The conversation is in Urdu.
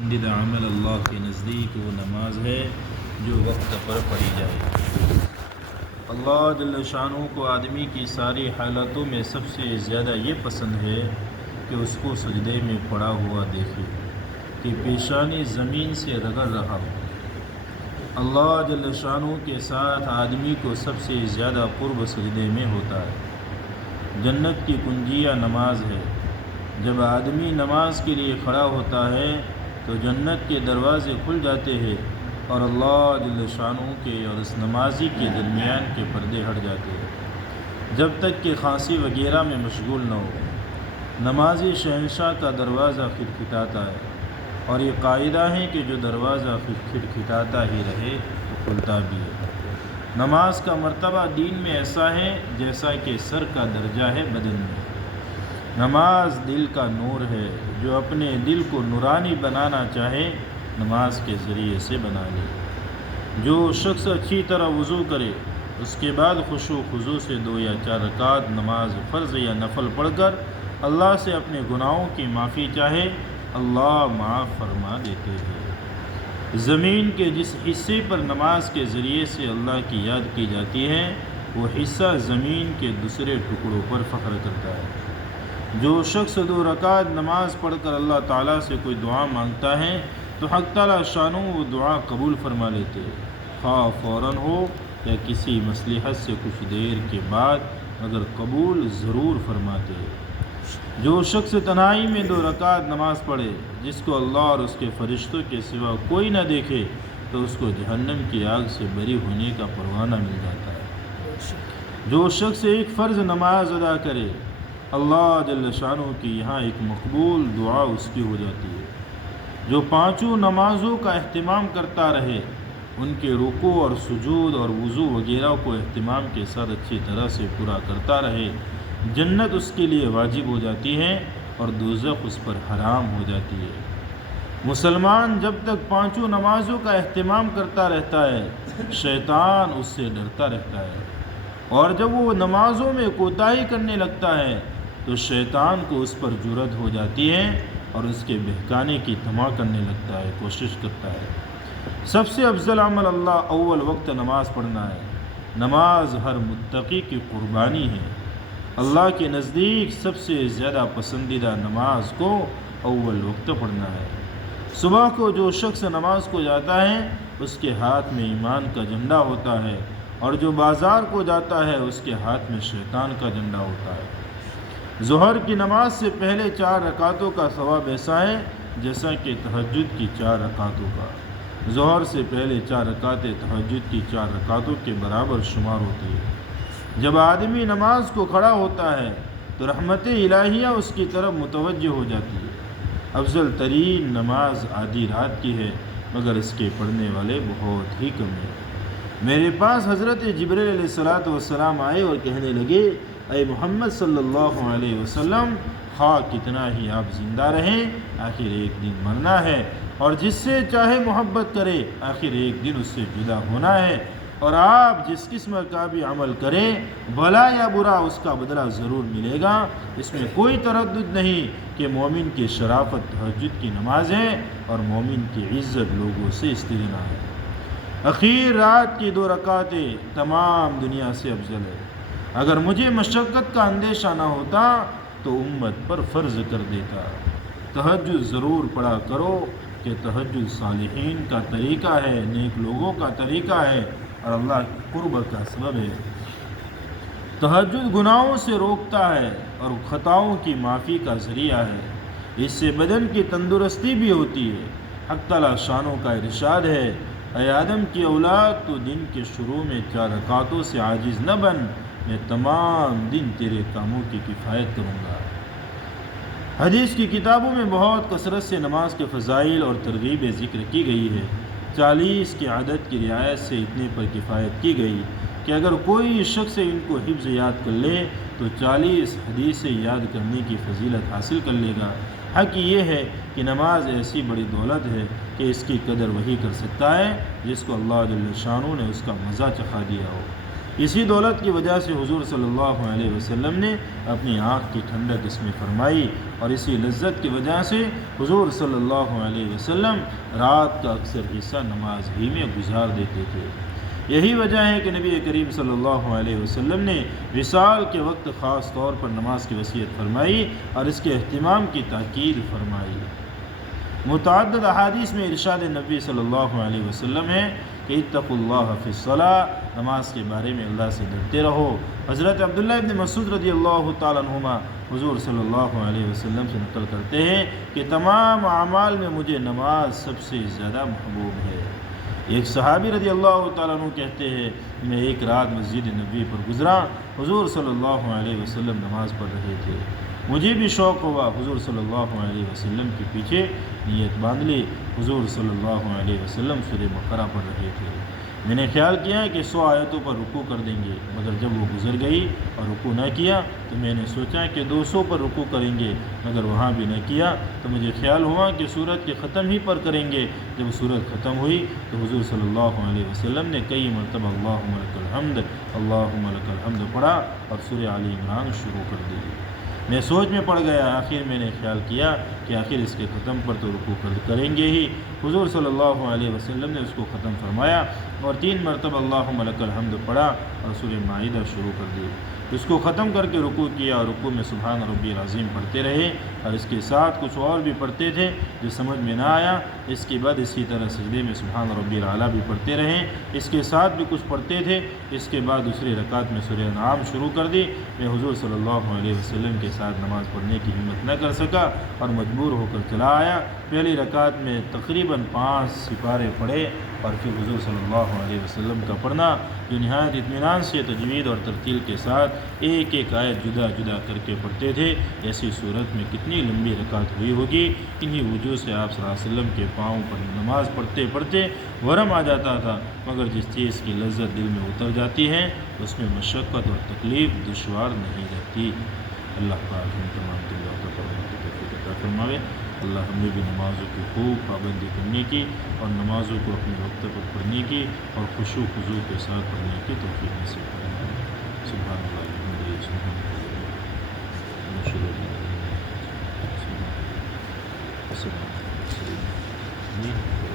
پسندیدہ عمل اللہ کے نزدیک وہ نماز ہے جو وقت پر پڑھی جائے۔ اللہ جل شانہ کو آدمی کی ساری حالتوں میں سب سے زیادہ یہ پسند ہے کہ اس کو سجدے میں پڑا ہوا دیکھے کہ پیشانی زمین سے رگڑ رہا ہو۔ اللہ جل شانہ کے ساتھ آدمی کو سب سے زیادہ قرب سجدے میں ہوتا ہے۔ جنت کی کنجیہ نماز ہے۔ جب آدمی نماز کے لیے کھڑا ہوتا ہے تو جنت کے دروازے کھل جاتے ہیں اور اللہ جل شانہ کے اور اس نمازی کے درمیان کے پردے ہٹ جاتے ہیں جب تک کہ کھانسی وغیرہ میں مشغول نہ ہو۔ نمازی شہنشاہ کا دروازہ کھٹکھٹاتا ہے اور یہ قاعدہ ہے کہ جو دروازہ کھٹکھٹاتا ہی رہے تو کھلتا بھی ہے۔ نماز کا مرتبہ دین میں ایسا ہے جیسا کہ سر کا درجہ ہے بدن میں۔ نماز دل کا نور ہے۔ جو اپنے دل کو نورانی بنانا چاہے نماز کے ذریعے سے بنا لے۔ جو شخص اچھی طرح وضو کرے اس کے بعد خشوع و خضوع سے 2 یا 4 رکعت نماز فرض یا نفل پڑھ کر اللہ سے اپنے گناہوں کی معافی چاہے، اللہ معاف فرما دیتے ہیں۔ زمین کے جس حصے پر نماز کے ذریعے سے اللہ کی یاد کی جاتی ہے وہ حصہ زمین کے دوسرے ٹکڑوں پر فخر کرتا ہے۔ جو شخص 2 رکعت نماز پڑھ کر اللہ تعالیٰ سے کوئی دعا مانگتا ہے تو حق تعالیٰ شانہ وہ دعا قبول فرما لیتے، خواہ فوراً ہو یا کسی مصلحت سے کچھ دیر کے بعد، مگر قبول ضرور فرماتے۔ جو شخص تنہائی میں 2 رکعت نماز پڑھے جس کو اللہ اور اس کے فرشتوں کے سوا کوئی نہ دیکھے تو اس کو جہنم کی آگ سے بری ہونے کا پروانہ مل جاتا ہے۔ جو شخص ایک فرض نماز ادا کرے اللہ جل شانہ کی یہاں ایک مقبول دعا اس کی ہو جاتی ہے۔ جو 5 نمازوں کا اہتمام کرتا رہے ان کے رکوع اور سجود اور وضو وغیرہ کو اہتمام کے ساتھ اچھی طرح سے پورا کرتا رہے، جنت اس کے لیے واجب ہو جاتی ہے اور دوزخ اس پر حرام ہو جاتی ہے۔ مسلمان جب تک 5 نمازوں کا اہتمام کرتا رہتا ہے شیطان اس سے ڈرتا رہتا ہے، اور جب وہ نمازوں میں کوتاہی کرنے لگتا ہے تو شیطان کو اس پر جرأت ہو جاتی ہے اور اس کے بہکانے کی طمع کرنے لگتا ہے، کوشش کرتا ہے۔ سب سے افضل عمل اللہ اول وقت نماز پڑھنا ہے۔ نماز ہر متقی کی قربانی ہے۔ اللہ کے نزدیک سب سے زیادہ پسندیدہ نماز کو اول وقت پڑھنا ہے۔ صبح کو جو شخص نماز کو جاتا ہے اس کے ہاتھ میں ایمان کا جھنڈا ہوتا ہے، اور جو بازار کو جاتا ہے اس کے ہاتھ میں شیطان کا جھنڈا ہوتا ہے۔ ظہر کی نماز سے پہلے 4 رکعتوں کا ثواب ایسا ہے جیسا کہ تہجد کی 4 رکعتوں کا۔ ظہر سے پہلے 4 رکعتیں تہجد کی 4 رکعتوں کے برابر شمار ہوتی ہے۔ جب آدمی نماز کو کھڑا ہوتا ہے تو رحمت الہیہ اس کی طرف متوجہ ہو جاتی ہے۔ افضل ترین نماز آدھی رات کی ہے مگر اس کے پڑھنے والے بہت ہی کم ہیں۔ میرے پاس حضرت جبریل علیہ السلام آئے اور کہنے لگے، اے محمد صلی اللہ علیہ وسلم، خواہ کتنا ہی آپ زندہ رہیں آخر ایک دن مرنا ہے، اور جس سے چاہے محبت کرے آخر ایک دن اس سے جدا ہونا ہے، اور آپ جس قسم کا بھی عمل کریں بھلا یا برا اس کا بدلہ ضرور ملے گا۔ اس میں کوئی تردد نہیں کہ مومن کی شرافت تہجد کی نماز ہے اور مومن کی عزت لوگوں سے استغنا ہے۔ اخیر رات کی 2 رکعتیں تمام دنیا سے افضل ہے۔ اگر مجھے مشقت کا اندیشہ نہ ہوتا تو امت پر فرض کر دیتا۔ تہجد ضرور پڑھا کرو کہ تہجد صالحین کا طریقہ ہے، نیک لوگوں کا طریقہ ہے اور اللہ کی قرب کا سبب ہے۔ تہجد گناہوں سے روکتا ہے اور خطاؤں کی معافی کا ذریعہ ہے۔ اس سے بدن کی تندرستی بھی ہوتی ہے۔ حق تعالیٰ شانوں کا ارشاد ہے، اے آدم کی اولاد تو دن کے شروع میں 4 رکعتوں سے عاجز نہ بن، میں تمام دن تیرے کاموں کی کفایت کروں گا۔ حدیث کی کتابوں میں بہت کثرت سے نماز کے فضائل اور ترغیب ذکر کی گئی ہے۔ 40 کی عدد کی رعایت سے اتنے پر کفایت کی گئی کہ اگر کوئی شخص ان کو حفظ یاد کر لے تو 40 حدیثیں یاد کرنے کی فضیلت حاصل کر لے گا۔ حق یہ ہے کہ نماز ایسی بڑی دولت ہے کہ اس کی قدر وہی کر سکتا ہے جس کو اللہ جل شانہ نے اس کا مزہ چکھا دیا ہو۔ اسی دولت کی وجہ سے حضور صلی اللہ علیہ وسلم نے اپنی آنکھ کی ٹھنڈک اس میں فرمائی، اور اسی لذت کی وجہ سے حضور صلی اللہ علیہ وسلم رات کا اکثر حصہ نماز ہی میں گزار دیتے تھے۔ یہی وجہ ہے کہ نبی کریم صلی اللہ علیہ وسلم نے وصال کے وقت خاص طور پر نماز کی وصیت فرمائی اور اس کے اہتمام کی تاکید فرمائی۔ متعدد احادیث میں ارشاد نبی صلی اللہ علیہ وسلم ہے کہ اتقوا اللہ فی الصلاۃ، نماز کے بارے میں اللہ سے ڈرتے رہو۔ حضرت عبداللہ ابن مسعود رضی اللہ تعالیٰ عنہما حضور صلی اللہ علیہ وسلم سے نقل کرتے ہیں کہ تمام اعمال میں مجھے نماز سب سے زیادہ محبوب ہے۔ ایک صحابی رضی اللہ تعالیٰ عنہ کہتے ہیں، میں ایک رات مسجد نبوی پر گزرا، حضور صلی اللہ علیہ وسلم نماز پڑھ رہے تھے، مجھے بھی شوق ہوا، حضور صلی اللہ علیہ وسلم کے پیچھے نیت باندھ لی۔ حضور صلی اللہ علیہ وسلم سورہ بقرہ پڑھ رہے تھے، میں نے خیال کیا کہ 100 آیتوں پر رکوع کر دیں گے، مگر جب وہ گزر گئی اور رکوع نہ کیا تو میں نے سوچا کہ 200 پر رکوع کریں گے، مگر وہاں بھی نہ کیا تو مجھے خیال ہوا کہ سورت کے ختم ہی پر کریں گے۔ جب سورت ختم ہوئی تو حضور صلی اللہ علیہ وسلم نے کئی مرتبہ اللہم لک الحمد اللہم لک الحمد پڑھا اور سورہ آل عمران شروع کر دی۔ میں سوچ میں پڑ گیا، آخر میں نے خیال کیا کہ آخر اس کے ختم پر تو رکوع کریں گے ہی۔ حضور صلی اللہ علیہ وسلم نے اس کو ختم فرمایا اور 3 مرتبہ اللہم لک الحمد پڑھا اور سورہ مائدہ شروع کر دی۔ اس کو ختم کر کے رکوع کیا اور رکوع میں سبحان ربی العظیم پڑھتے رہے، اور اس کے ساتھ کچھ اور بھی پڑھتے تھے جو سمجھ میں نہ آیا۔ اس کے بعد اسی طرح سجدے میں سبحان ربی الاعلیٰ بھی پڑھتے رہے، اس کے ساتھ بھی کچھ پڑھتے تھے۔ اس کے بعد دوسری رکعت میں سورہ انعام شروع کر دی۔ میں حضور صلی اللہ علیہ وسلم کے ساتھ نماز پڑھنے کی ہمت نہ کر سکا اور مجبور ہو کر چلا آیا۔ پہلی رکعت میں تقریباً 5 سپارے پڑھے اور پھر حضور صلی اللہ علیہ وسلم کا پڑھنا جو نہایت اطمینان سے تجوید اور ترتیل کے ساتھ ایک ایک آیت جدا جدا کر کے پڑھتے تھے۔ ایسی صورت میں کتنی لمبی رکعت ہوئی ہوگی۔ انہی وجوہ سے آپ صلی اللہ علیہ وسلم کے پاؤں پر نماز پڑھتے پڑھتے ورم آ جاتا تھا، مگر جس چیز کی لذت دل میں اتر جاتی ہے اس میں مشقت اور تکلیف دشوار نہیں رہتی۔ اللہ پاک ہم تمام دلوں کا توفیق عطا فرماوے۔ اللہ ہمیں بھی نمازوں کی خوب پابندی کرنے کی اور نمازوں کو اپنے وقت پر پڑھنے کی اور خشوع و خضوع کے ساتھ پڑھنے کی توفیق نصیب فرمائے۔ سبحان اللہ الحمدللہ سبحان اللہ۔